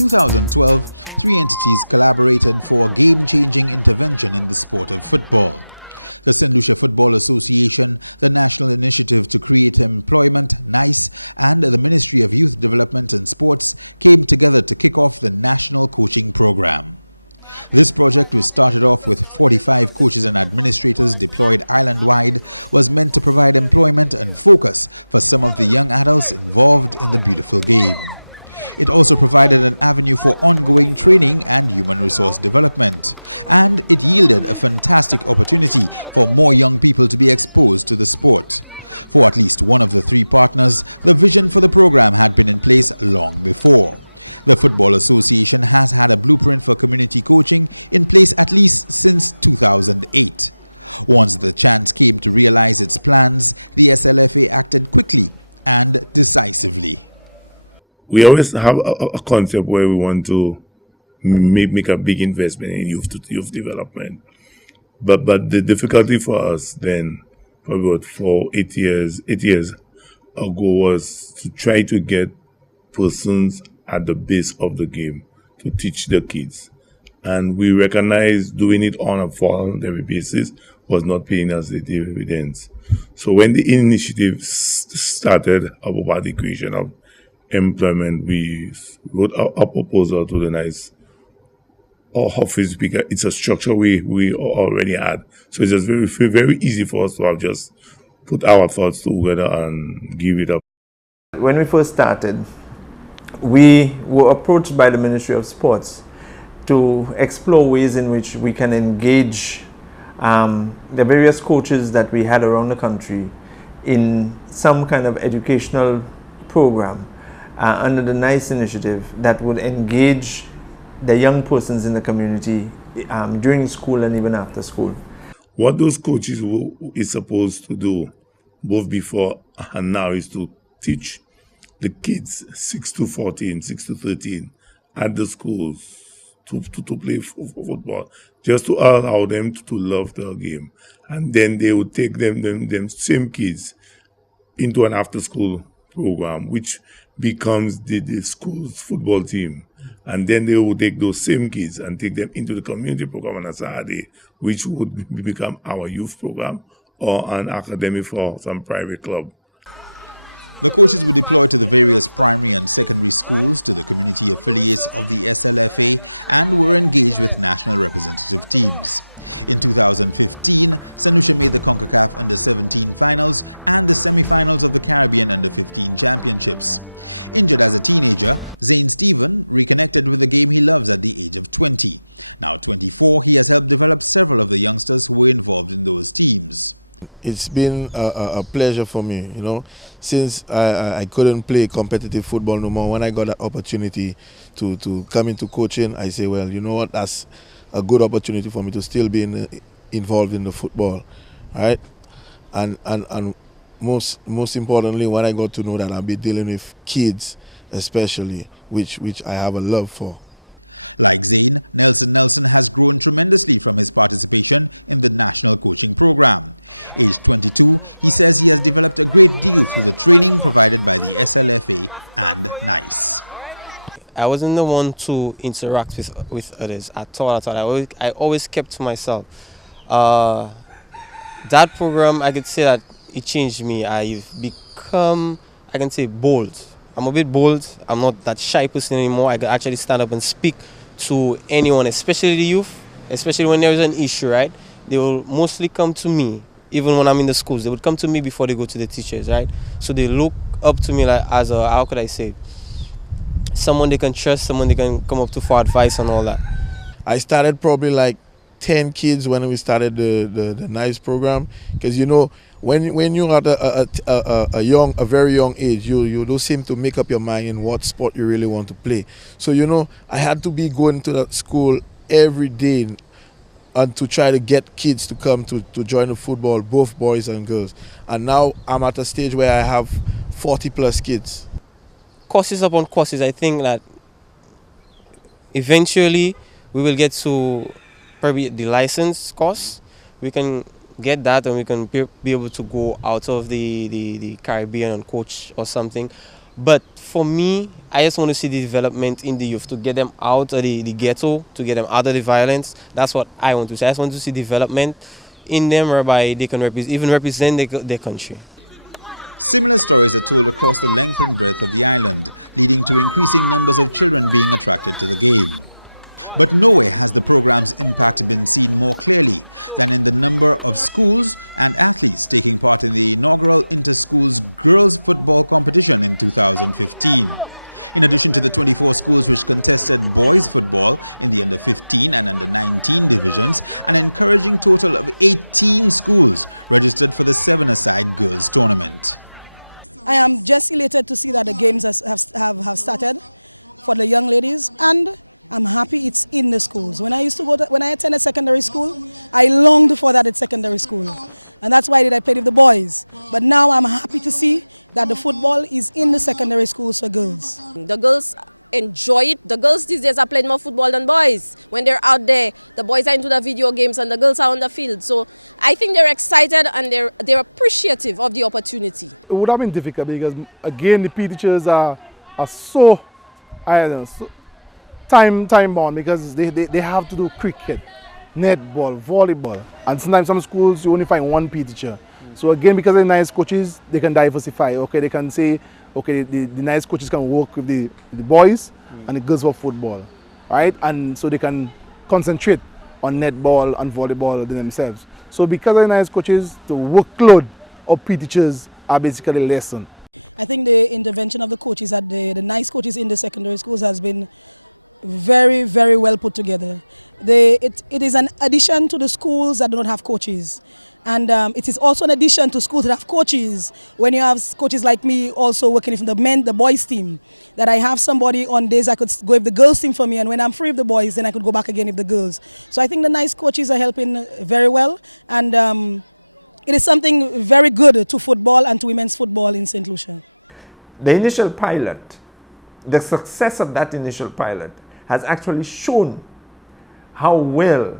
2012, three entities collaborated for a game-changing intervention in the sport of football. The St. Lucia Football Association, the National Initiative to Create Employment, NICE, and the Ministry of Youth Development and Sports came together to kick off the National Coaching Program. This project, which started off with 45 coaches and administrators deployed island-wide, was meant to provide employment and focus for some of the young adults involved in the beautiful game. It also provided an avenue for ongoing training and human resource development, and it yielded a fantastic opportunity for more young people to be exposed to the sport. For at least one of the three partners, the vision for the program had been in place long before. The Football Association has had a blueprint for community coaching in place at least since 2008. Once the chance came to realize its plans, the SLFA acted quickly and decisively. We always have a concept where we want to make a big investment in youth development. But the difficulty for us then, probably about 8 years ago, was to try to get persons at the base of the game to teach the kids. And we recognized doing it on a voluntary basis was not paying us the dividends. So when the initiative started about the creation of employment, we wrote a proposal to the NICE office because it's a structure we already had. So it's just very easy for us to have just put our thoughts together and give it up. When we first started, we were approached by the Ministry of Sports to explore ways in which we can engage the various coaches that we had around the country in some kind of educational program under the NICE initiative that would engage the young persons in the community during school and even after school. What those coaches is supposed to do, both before and now, is to teach the kids 6 to 14, 6 to 13 at the schools to play football, just to allow them to love the game. And then they would take them same kids into an after-school program, which becomes the school's football team. And then they would take those same kids and take them into the community program on a Saturday, which would become our youth program or an academy for some private club. The coaches were deployed to the various primary and secondary schools, to the community affiliates of the SLFA, and were engaged with national representative teams. In 2015, St. Lucia made the CONCACAF Under-17 finals and the semi-finals of the Caribbean Under-15 championships. Injured as a teenager, Zane Stephen reconnected with the game he loves at the age of 20. Now 24, he has helped develop several of the youngsters who were involved in those teams. It's been a pleasure for me, since I couldn't play competitive football no more. When I got that opportunity to come into coaching, I say, well, you know what, that's a good opportunity for me to still be involved in the football, right? And most importantly, when I got to know that I'll be dealing with kids, especially, which I have a love for. Like Zane, Nelson has grown tremendously from his participation in the national coaching program. Aged 22, he says he has developed a great deal through the training provided by the SLFA and NICE. I wasn't the one to interact with others at all. I always kept to myself. That program, I could say that it changed me. I've become, I can say, bold. I'm a bit bold. I'm not that shy person anymore. I can actually stand up and speak to anyone, especially the youth, especially when there is an issue, right? They will mostly come to me, even when I'm in the schools. They would come to me before they go to the teachers, right? So they look up to me like as a, how could I say, someone they can trust, someone they can come up to for advice and all that. I started probably like 10 kids when we started the NICE program, because when you're at a very young age, you don't seem to make up your mind in what sport you really want to play. So I had to be going to that school every day and to try to get kids to come to join the football, both boys and girls. And now I'm at a stage where I have 40+ kids. Courses upon courses, I think that eventually we will get to probably the license course. We can get that and we can be able to go out of the Caribbean and coach or something. But for me, I just want to see the development in the youth, to get them out of the ghetto, to get them out of the violence. That's what I want to see. I just want to see development in them whereby they can even represent their country. Similar stories are told across the length and breadth of the island, leading to increasing numbers of children being attracted to the game. But nowhere has the program's impact been seen more clearly than in the number of schools and athletes taking part in the inaugural Inter-Schools Girls Football Competition in 2015. In addition to the 24 schools which contested boys football in the under-15 and under-19 divisions, an encouraging total of 18 schools registered for the 7-a-side girls tournament. I am just elated to see that the games have started for the young ladies, and I'm happy it's in the schools. When I attended secondary school, I longed for that at secondary school. And that's why I played with the boys. But now I'm happy to see that the football is in the secondary schools for girls. The girls enjoy it. The girls these days are playing more football than boys. When they're out there, the boys are into the video games and the girls are on the field. So I think they're excited and they're appreciative of the opportunity. It would have been difficult because, again, the PE teachers are so, I don't know, so time bound, because they have to do cricket, netball, volleyball, and sometimes some schools you only find one PE teacher. So again, because they're nice coaches, they can diversify. Okay, they can say, okay, the nice coaches can work with the boys and the girls for football, right? And so they can concentrate on netball and volleyball themselves. So because they're nice coaches, the workload of PE teachers are basically lessened. I think the intervention of the coaches at the nice coaches in the secondary schools has been very, very well put together. It is an addition to the schools that do not have coaches. And it is also an addition to schools that have coaches. When you have coaches like me also working for the boys team, that I have somebody on days I could go with the girls team for me, and when I'm free with the boys, then I could go back again with the girls. So I think the nice coaches are helping very well, and it is something very good to football and to women's football in St. Lucia. The initial pilot, the success of that initial pilot has actually shown how well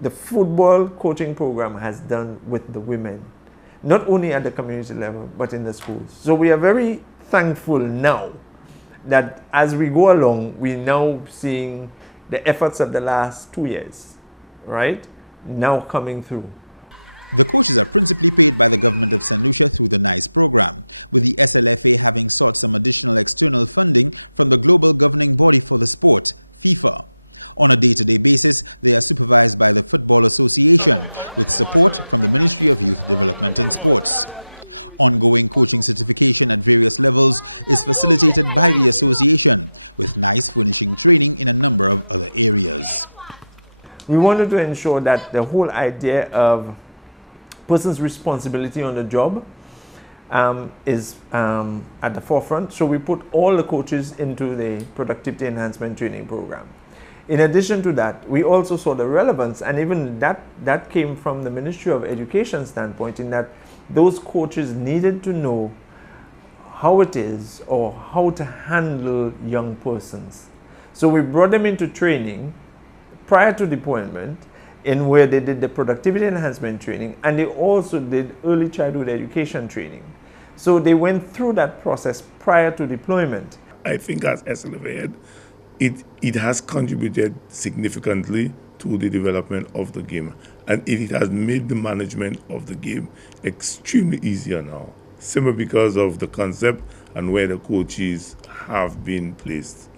the football coaching program has done with the women, not only at the community level, but in the schools. So we are very thankful now that as we go along, we're now seeing the efforts of the last 2 years, right, now coming through. The coaches are principally paid by the government of St. Lucia through the NICE program, with the SLFA having sought some additional external funding from the global governing body for the sport, FIFA. On a day-to-day basis, they are supervised by the Football Association, with support from the Ministry of Youth Development and Sports. Ongoing coaching certification at various levels is facilitated by the association, with NICE furnishing training in a number of other areas. We wanted to ensure that the whole idea of person's responsibility on the job is at the forefront. So we put all the coaches into the productivity enhancement training program. In addition to that, we also saw the relevance, and even that came from the Ministry of Education standpoint, in that those coaches needed to know how it is or how to handle young persons. So we brought them into training prior to deployment, in where they did the productivity enhancement training, and they also did early childhood education training. So they went through that process prior to deployment. I think as SLFA, it has contributed significantly to the development of the game, and it has made the management of the game extremely easier now, simply because of the concept and where the coaches have been placed.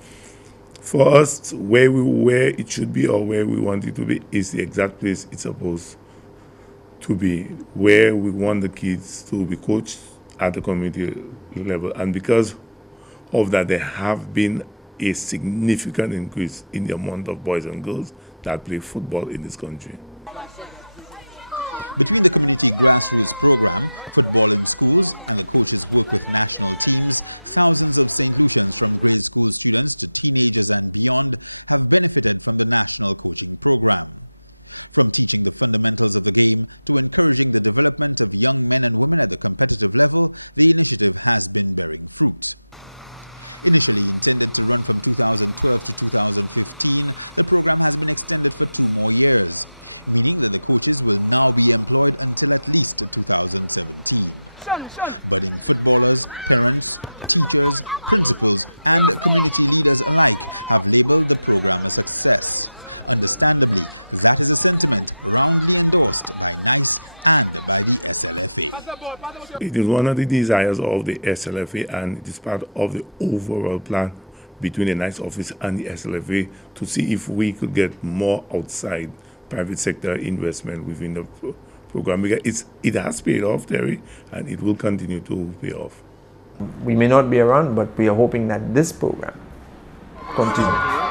For us, where it should be or where we want it to be is the exact place it's supposed to be, where we want the kids to be coached at the community level. And because of that, there have been a significant increase in the amount of boys and girls that play football in this country. Between the community grassroots program, football in schools, and the coaches work with national teams, thousands of St. Lucians, from grade school students to teenagers and beyond, have benefited from the national coaching program. From teaching the fundamentals of the game to encouraging the development of young men and women at the competitive level, the initiative has been bearing fruit. Initially intended to run from 2012 to 2015, the program has been extended for 2 more years, meaning that the coaches will now be employed until at least 2017. Budding footballers, parents, teachers, principals, and community leaders alike have labeled the program a success. Understandably, that is a sentiment roundly endorsed by NICE and by the SLFA. It is one of the desires of the SLFA, and it is part of the overall plan between the NICE office and the SLFA to see if we could get more outside private sector investment within the program, because it has paid off, Terry, and it will continue to pay off. We may not be around, but we are hoping that this program continues.